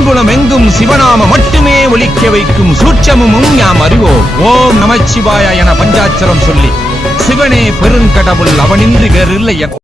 தென்புலம் எங்கும் சிவநாம மட்டுமே ஒலிக்க வைக்கும் சூட்சமும் யாம் அறிவோம். ஓம் நமச்சிவாய என பஞ்சாட்சரம் சொல்லி சிவனே பெருங்கடவுள் அவனின்றி வேறில்லை.